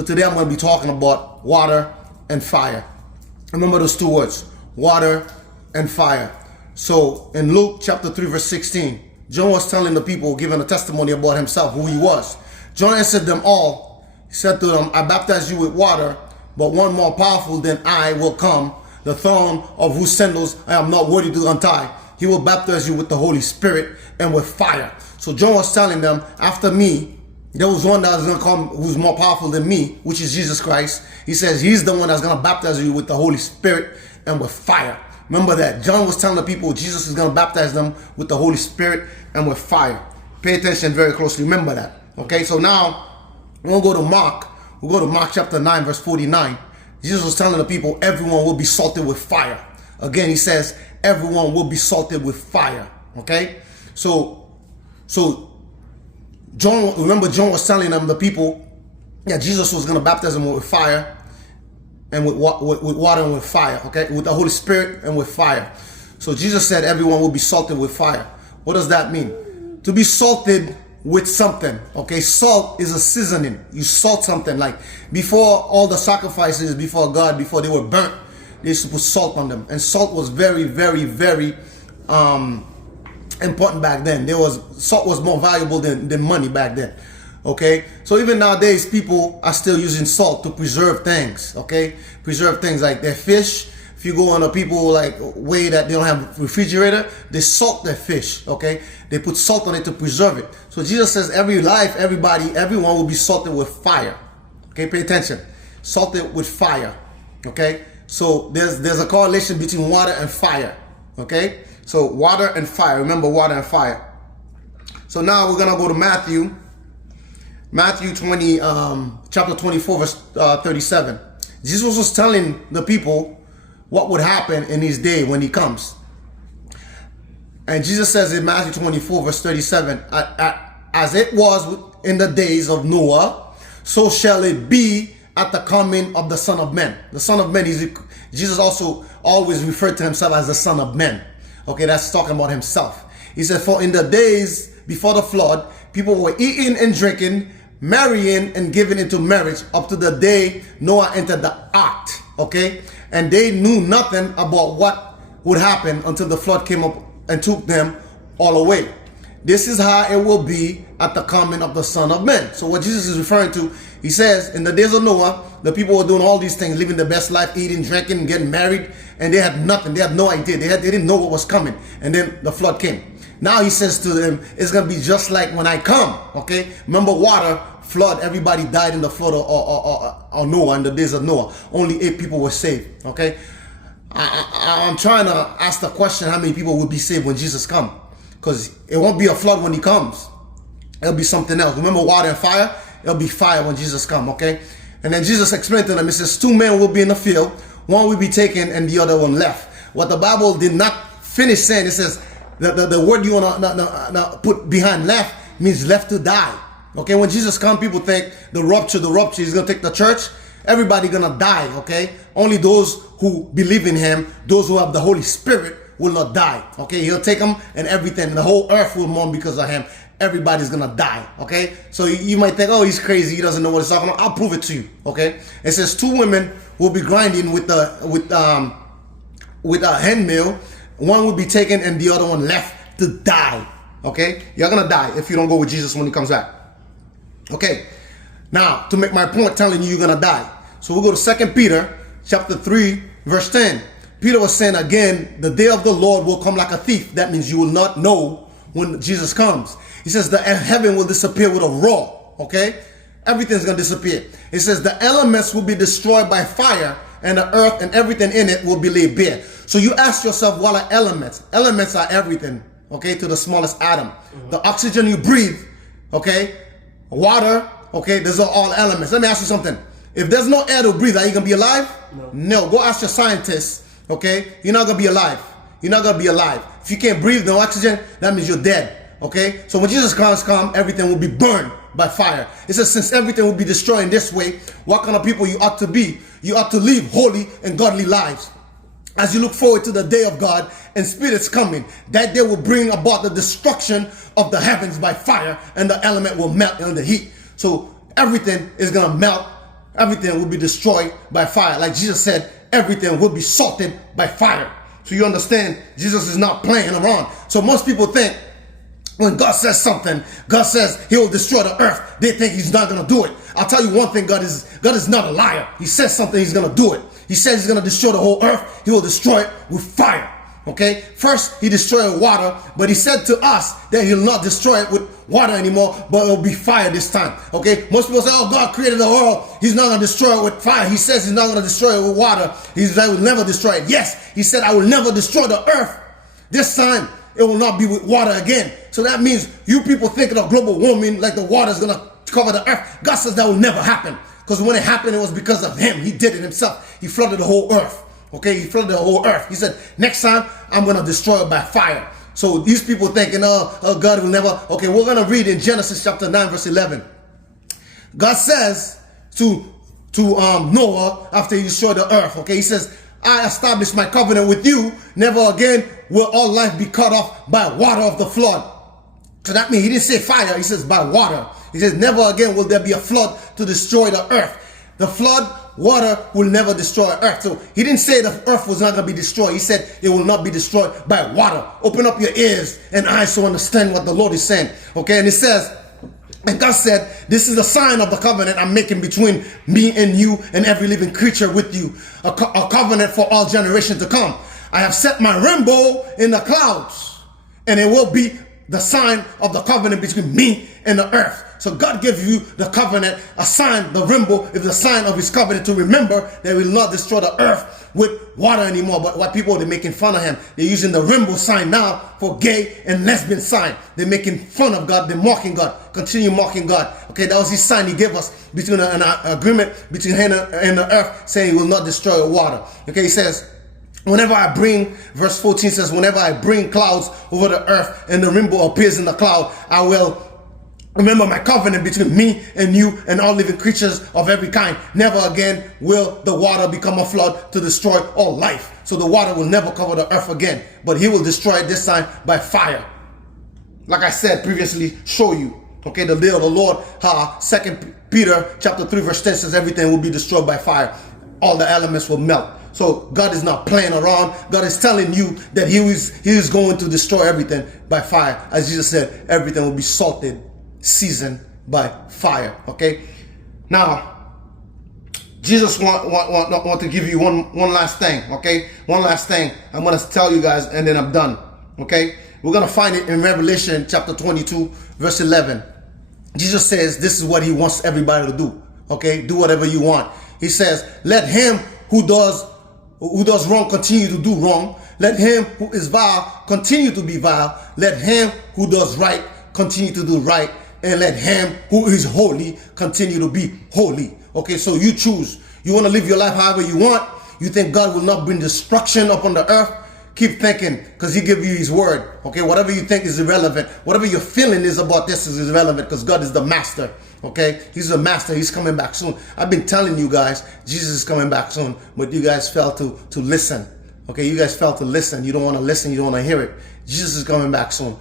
So today I'm going to be talking about water and fire. Remember those two words, water and fire. So in Luke chapter 3 verse 16, John was telling the people, giving a testimony about himself, who he was. John answered them all. He said to them, I baptize you with water, but one more powerful than I will come, the thorn of whose sandals I am not worthy to untie. He will baptize you with the Holy Spirit and with fire. So John was telling them, after me, there was one that was going to come who's more powerful than me, which is Jesus Christ. He says he's the one that's going to baptize you with the Holy Spirit and with fire. Remember that. John was telling the people Jesus is going to baptize them with the Holy Spirit and with fire. Pay attention very closely. Remember that. Okay, so now we'll go to Mark. We'll go to Mark chapter 9 verse 49. Jesus was telling the people everyone will be salted with fire. Again, he says everyone will be salted with fire. Okay, so John, remember John was telling them, the people, that Jesus was going to baptize them with fire and with water and with fire, okay, with the Holy Spirit and with fire. So Jesus said everyone will be salted with fire. What does that mean? To be salted with something, okay? Salt is a seasoning. You salt something. Like before all the sacrifices before God, before they were burnt, they used to put salt on them. And salt was very, very, very important back then. Salt was more valuable than money back then. Okay, so even nowadays people are still using salt to preserve things. Okay, preserve things like their fish. If you go on a people like way that they don't have a refrigerator, they salt their fish. Okay, they put salt on it to preserve it. So Jesus says everyone will be salted with fire. Okay, pay attention, salted with fire. Okay, so there's a correlation between water and fire. Okay, so water and fire. Remember water and fire. So now we're gonna go to Matthew 20, chapter 24, verse 37. Jesus was telling the people what would happen in his day when he comes. And Jesus says in Matthew 24, verse 37, as it was in the days of Noah, so shall it be at the coming of the Son of Man. The Son of Man, Jesus also always referred to himself as the Son of Man. Okay, that's talking about himself. He said, for in the days before the flood, people were eating and drinking, marrying and giving into marriage up to the day Noah entered the ark. Okay, and they knew nothing about what would happen until the flood came up and took them all away. This is how it will be at the coming of the Son of Man. So what Jesus is referring to, he says in the days of Noah, the people were doing all these things, living the best life, eating, drinking, getting married, and they had nothing. They had no idea. They didn't know what was coming. And then the flood came. Now he says to them, it's going to be just like when I come. Okay, remember water, flood, everybody died in the flood or Noah, in the days of Noah. Only 8 people were saved. Okay, I'm trying to ask the question, how many people will be saved when Jesus comes? Because it won't be a flood when he comes. It'll be something else. Remember water and fire? It'll be fire when Jesus comes. Okay, and then Jesus explained to them, he says 2 men will be in the field, one will be taken and the other one left. What the Bible did not finish saying, it says the word you want to put behind left means left to die. Okay, when Jesus comes, people think the rapture, he's going to take the church. Everybody going to die, okay? Only those who believe in him, those who have the Holy Spirit will not die, okay? He'll take them and everything. The whole earth will mourn because of him. Everybody's going to die, okay? So you might think, oh, he's crazy. He doesn't know what he's talking about. I'll prove it to you, okay? It says 2 women will be grinding with a hand mill. One will be taken and the other one left to die, okay? You're going to die if you don't go with Jesus when he comes back. Okay, now to make my point telling you you're going to die. So we'll go to 2 Peter chapter 3 verse 10. Peter was saying again, the day of the Lord will come like a thief. That means you will not know when Jesus comes. He says the heaven will disappear with a roar. Okay, everything's going to disappear. It says the elements will be destroyed by fire and the earth and everything in it will be laid bare. So you ask yourself, what are elements? Elements are everything, okay, to the smallest atom. The oxygen you breathe, okay, water, okay, those are all elements. Let me ask you something. If there's no air to breathe, are you going to be alive? No. Go ask your scientists, okay? You're not going to be alive. You're not going to be alive. If you can't breathe, no oxygen, that means you're dead, okay? So when Jesus comes, everything will be burned by fire. It says, since everything will be destroyed in this way, what kind of people you ought to be? You ought to live holy and godly lives. As you look forward to the day of God and Spirit's coming, that day will bring about the destruction of the heavens by fire, and the element will melt in the heat. So everything is going to melt everything will be destroyed by fire. Like Jesus said, everything will be salted by fire. So you understand, Jesus is not playing around. So most people think when God says something, God says he will destroy the earth, they think he's not going to do it. I'll tell you one thing, God is not a liar. He says something, he's going to do it. He says he's going to destroy the whole earth. He will destroy it with fire. Okay, first he destroyed water, but he said to us that he'll not destroy it with water anymore, but it'll be fire this time. Okay, most people say, oh, God created the world, he's not going to destroy it with fire. He says he's not going to destroy it with water. He says, I will never destroy it. Yes, he said, I will never destroy the earth. This time it will not be with water again. So that means you people thinking of global warming like the water is going to cover the earth. God says that will never happen, because when it happened, it was because of him. He did it himself. He flooded the whole earth. Okay, he flooded the whole earth. He said, next time, I'm going to destroy it by fire. So these people thinking, oh, God will never. Okay, we're going to read in Genesis chapter 9, verse 11. God says to Noah after he destroyed the earth, okay, he says, I establish my covenant with you. Never again will all life be cut off by water of the flood. So that means he didn't say fire. He says by water. He says, never again will there be a flood to destroy the earth. The flood, water will never destroy earth. So he didn't say the earth was not going to be destroyed. He said it will not be destroyed by water. Open up your ears and eyes to understand what the Lord is saying. Okay, and it says, and God said, this is the sign of the covenant I'm making between me and you and every living creature with you. A covenant for all generations to come. I have set my rainbow in the clouds, and it will be the sign of the covenant between me and the earth. So God gave you the covenant, a sign. The rainbow is the sign of his covenant to remember that he will not destroy the earth with water anymore. But what people, they're making fun of him. They're using the rainbow sign now for gay and lesbian sign. They're making fun of God. They're mocking God. Continue mocking God. Okay, that was his sign he gave us between an agreement between him and the earth, saying he will not destroy water. Okay, he says, whenever I bring, verse 14 says, whenever I bring clouds over the earth and the rainbow appears in the cloud, I will remember my covenant between me and you and all living creatures of every kind. Never again will the water become a flood to destroy all life. So the water will never cover the earth again, but he will destroy it this time by fire. Like I said previously, show you. Okay, the day of the Lord, 2 Peter chapter 3 verse 10 says everything will be destroyed by fire. All the elements will melt. So God is not playing around. God is telling you that he is going to destroy everything by fire. As Jesus said, everything will be salted, seasoned by fire. Okay. Now, Jesus want to give you one last thing. Okay, one last thing I'm going to tell you guys, and then I'm done. Okay, we're going to find it in Revelation chapter 22 verse 11. Jesus says this is what he wants everybody to do. Okay, do whatever you want. He says, let him who does wrong continue to do wrong. Let him who is vile continue to be vile. Let him who does right continue to do right. And let him who is holy continue to be holy. Okay, so you choose. You want to live your life however you want. You think God will not bring destruction upon the earth? Keep thinking, because he gave you his word. Okay, whatever you think is irrelevant. Whatever your feeling is about this is irrelevant, because God is the master. Okay, he's the master. He's coming back soon. I've been telling you guys, Jesus is coming back soon, but you guys failed to listen. Okay, you guys failed to listen. You don't want to listen. You don't want to hear it. Jesus is coming back soon.